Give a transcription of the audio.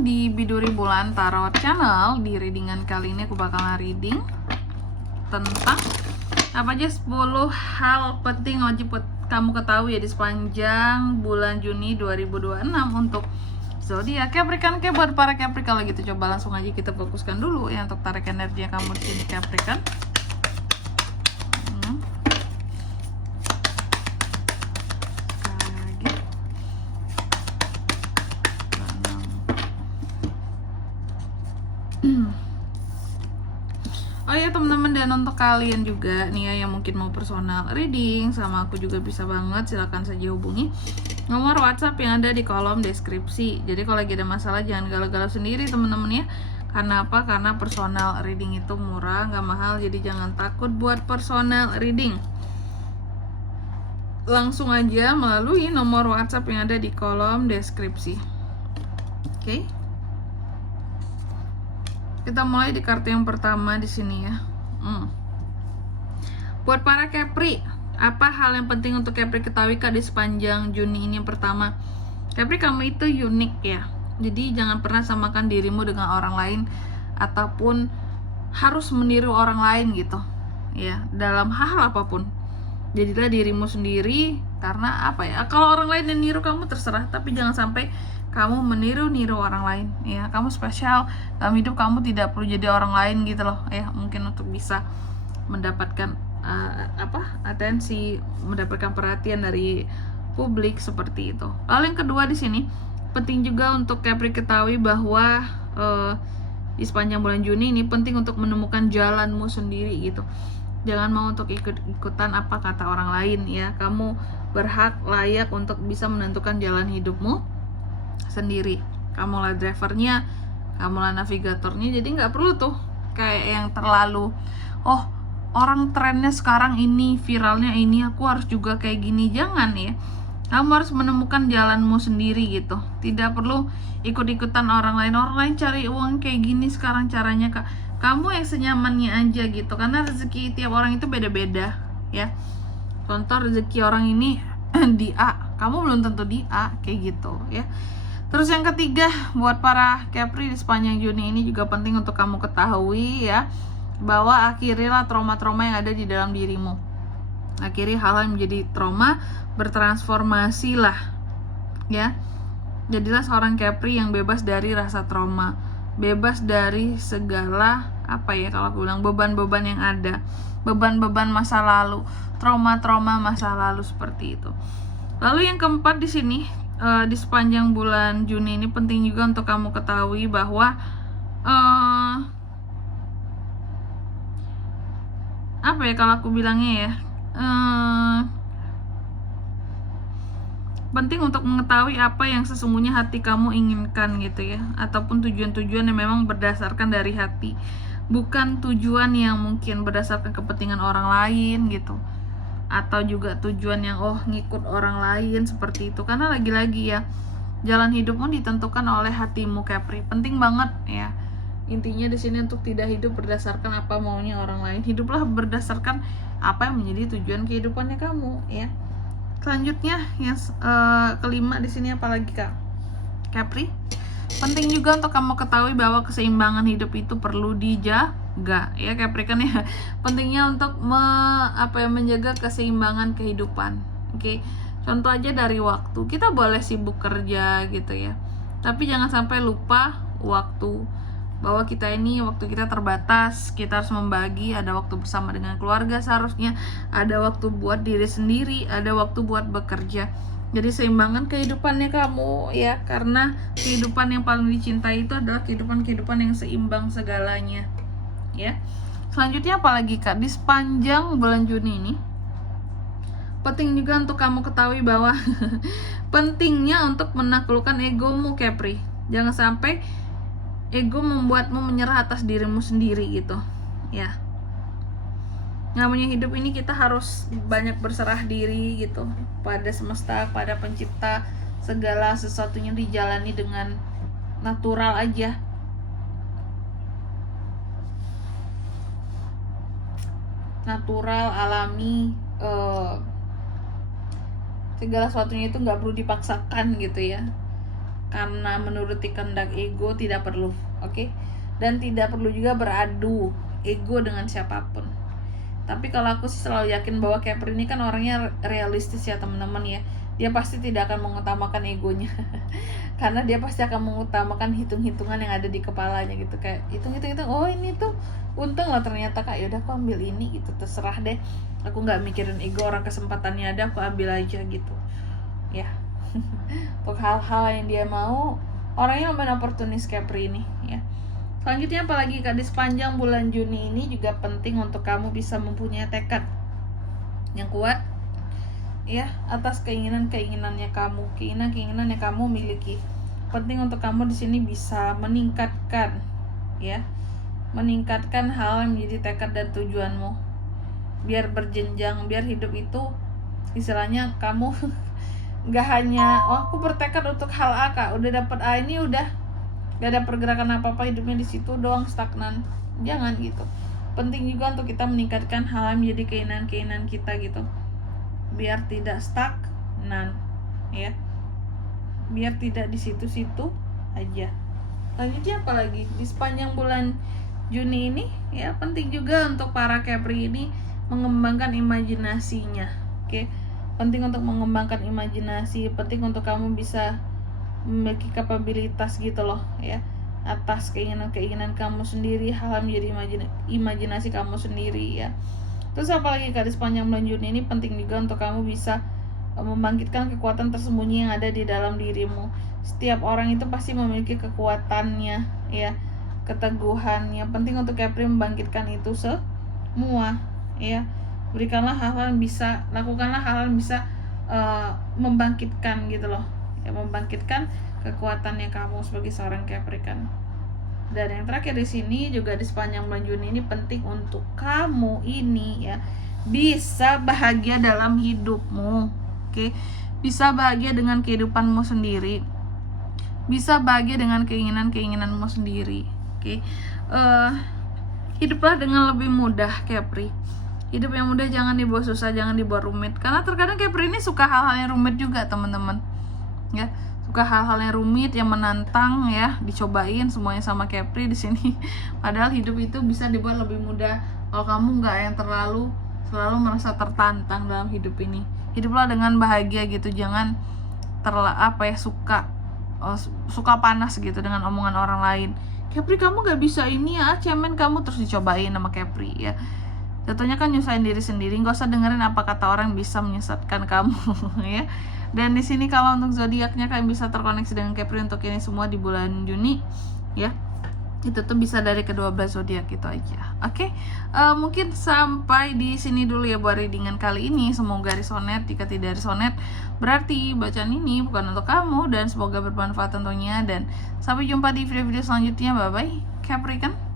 datang di Biduri Bulan Tarot Channel. Di readingan kali ini aku bakalan reading tentang apa aja 10 hal penting wajib kamu ketahui ya di sepanjang bulan Juni 2026 untuk zodiak Capricorn. Buat para Capricorn, kalau gitu coba langsung aja kita fokuskan dulu ya untuk tarik energi kamu di sini Capricorn. Oh ya teman-teman, dan untuk kalian juga nih ya yang mungkin mau personal reading sama aku juga bisa banget, silahkan saja hubungi nomor WhatsApp yang ada di kolom deskripsi. Jadi kalau lagi ada masalah jangan galau-galau sendiri teman-teman ya. Karena apa? Karena personal reading itu murah, nggak mahal, jadi jangan takut buat personal reading. Langsung aja melalui nomor WhatsApp yang ada di kolom deskripsi. Oke. Kita mulai di kartu yang pertama di sini ya. Buat para Capri, apa hal yang penting untuk Capri ketahui di sepanjang Juni ini? Yang pertama, Capri, kamu itu unik ya. Jadi jangan pernah samakan dirimu dengan orang lain ataupun harus meniru orang lain gitu. Ya, dalam hal apapun. Jadilah dirimu sendiri, karena apa ya? Kalau orang lain yang niru kamu terserah, tapi jangan sampai kamu meniru orang lain ya. Kamu spesial dalam hidup, kamu tidak perlu jadi orang lain gitu loh ya, mungkin untuk bisa mendapatkan atensi, mendapatkan perhatian dari publik seperti itu. Lalu yang kedua di sini penting juga untuk Capri ketahui bahwa di sepanjang bulan Juni ini penting untuk menemukan jalanmu sendiri gitu. Jangan mau untuk ikut-ikutan apa kata orang lain ya. Kamu berhak, layak untuk bisa menentukan jalan hidupmu sendiri. Kamu lah drivernya, kamu lah navigatornya, jadi nggak perlu tuh kayak yang terlalu orang trennya sekarang ini, viralnya ini, aku harus juga kayak gini. Jangan ya, kamu harus menemukan jalanmu sendiri gitu. Tidak perlu ikut-ikutan orang lain cari uang kayak gini sekarang caranya. Kamu yang senyamannya aja gitu, karena rezeki tiap orang itu beda-beda ya. Contoh rezeki orang ini di A, kamu belum tentu di A, kayak gitu ya. Terus yang ketiga, buat para Capri di sepanjang Juni ini juga penting untuk kamu ketahui ya, bahwa akhirilah trauma-trauma yang ada di dalam dirimu. Akhiri hal yang menjadi trauma, bertransformasi lah ya. Jadilah seorang Capri yang bebas dari rasa trauma, bebas dari segala kalau aku bilang beban-beban yang ada, beban-beban masa lalu, trauma-trauma masa lalu seperti itu. Lalu yang keempat di sini, di sepanjang bulan Juni ini penting juga untuk kamu ketahui bahwa kalau aku bilangnya ya, penting untuk mengetahui apa yang sesungguhnya hati kamu inginkan gitu ya, ataupun tujuan-tujuan yang memang berdasarkan dari hati, bukan tujuan yang mungkin berdasarkan kepentingan orang lain gitu, atau juga tujuan yang ngikut orang lain seperti itu. Karena lagi-lagi ya, jalan hidupmu ditentukan oleh hatimu Capri. Penting banget ya. Intinya di sini untuk tidak hidup berdasarkan apa maunya orang lain. Hiduplah berdasarkan apa yang menjadi tujuan kehidupannya kamu ya. Selanjutnya yang kelima di sini apalagi Capri? Penting juga untuk kamu ketahui bahwa keseimbangan hidup itu perlu dijaga ya Capricorn ya. Pentingnya untuk menjaga keseimbangan kehidupan. Oke. Contoh aja dari waktu. Kita boleh sibuk kerja gitu ya, tapi jangan sampai lupa waktu, bahwa waktu kita terbatas. Kita harus membagi, ada waktu bersama dengan keluarga seharusnya, ada waktu buat diri sendiri, ada waktu buat bekerja. Jadi seimbangan kehidupannya kamu ya, karena kehidupan yang paling dicintai itu adalah kehidupan yang seimbang segalanya ya. Selanjutnya apalagi di sepanjang bulan Juni ini penting juga untuk kamu ketahui bahwa pentingnya untuk menaklukkan egomu Capri. Jangan sampai ego membuatmu menyerah atas dirimu sendiri gitu ya. Namanya hidup ini kita harus banyak berserah diri gitu pada semesta, pada pencipta. Segala sesuatunya dijalani dengan natural aja. Natural, alami, segala sesuatunya itu nggak perlu dipaksakan gitu ya. karena menuruti kehendak ego tidak perlu, oke? Dan tidak perlu juga beradu ego dengan siapapun. Tapi kalau aku sih selalu yakin bahwa Capri ini kan orangnya realistis ya teman-teman ya. Dia pasti tidak akan mengutamakan egonya. Karena dia pasti akan mengutamakan hitung-hitungan yang ada di kepalanya gitu. Kayak hitung-hitung, oh ini tuh untung lah ternyata Kak, yaudah aku ambil ini gitu, terserah deh. Aku gak mikirin ego orang, kesempatannya ada aku ambil aja gitu. Ya. Untuk hal-hal yang dia mau, orangnya lumayan oportunis Capri ini ya. Selanjutnya apalagi Kak, di sepanjang bulan Juni ini juga penting untuk kamu bisa mempunyai tekad yang kuat ya atas keinginan-keinginannya kamu, keinginan-keinginan yang kamu miliki. Penting untuk kamu di sini bisa meningkatkan ya, meningkatkan hal yang menjadi tekad dan tujuanmu. Biar berjenjang, biar hidup itu istilahnya kamu nggak hanya aku bertekad untuk hal A Kak, udah dapat A ini udah gak ada pergerakan apa-apa, hidupnya di situ doang stagnan. Jangan gitu. Penting juga untuk kita meningkatkan hal yang menjadi keinginan-keinginan kita gitu. Biar tidak stagnan ya. Biar tidak di situ-situ aja. Selanjutnya apalagi di sepanjang bulan Juni ini ya, penting juga untuk para Capri ini mengembangkan imajinasinya. Oke. Penting untuk mengembangkan imajinasi, penting untuk kamu bisa memiliki kapabilitas gitu loh ya atas keinginan-keinginan kamu sendiri, hal yang menjadi imajinasi kamu sendiri ya. Terus apalagi Kak, di sepanjang bulan Juni ini penting juga untuk kamu bisa membangkitkan kekuatan tersembunyi yang ada di dalam dirimu. Setiap orang itu pasti memiliki kekuatannya ya, keteguhannya. Penting untuk Capri membangkitkan itu semua ya. Berikanlah hal-hal yang bisa, lakukanlah hal-hal yang bisa membangkitkan gitu loh ya, membangkitkan kekuatannya kamu sebagai seorang Capricorn. Dan yang terakhir di sini juga di sepanjang bulan Juni ini penting untuk kamu ini ya bisa bahagia dalam hidupmu, oke? Bisa bahagia dengan kehidupanmu sendiri, bisa bahagia dengan keinginan-keinginanmu sendiri, oke? Hiduplah dengan lebih mudah Capri. Hidup yang mudah, jangan dibawa susah, jangan dibawa rumit. Karena terkadang Capri ini suka hal-hal yang rumit juga teman-teman ya, suka hal-hal yang rumit, yang menantang ya, dicobain semuanya sama Capri di sini. Padahal hidup itu bisa dibuat lebih mudah kalau kamu nggak yang selalu merasa tertantang dalam hidup ini. Hiduplah dengan bahagia gitu, jangan suka panas gitu dengan omongan orang lain. Capri kamu nggak bisa ini ya, cemen kamu, terus dicobain sama Capri ya. Jatuhnya kan nyusahin diri sendiri. Nggak usah dengerin apa kata orang bisa menyesatkan kamu ya. Dan di sini kalau untuk zodiaknya kalian bisa terkoneksi dengan Capri untuk ini semua di bulan Juni ya. Itu tuh bisa dari kedua belas zodiak itu aja. Oke. Mungkin sampai di sini dulu ya buat readingan kali ini. Semoga resonate. Jika tidak resonate berarti bacaan ini bukan untuk kamu, dan semoga bermanfaat tentunya. Dan sampai jumpa di video-video selanjutnya. Bye bye Capricorn.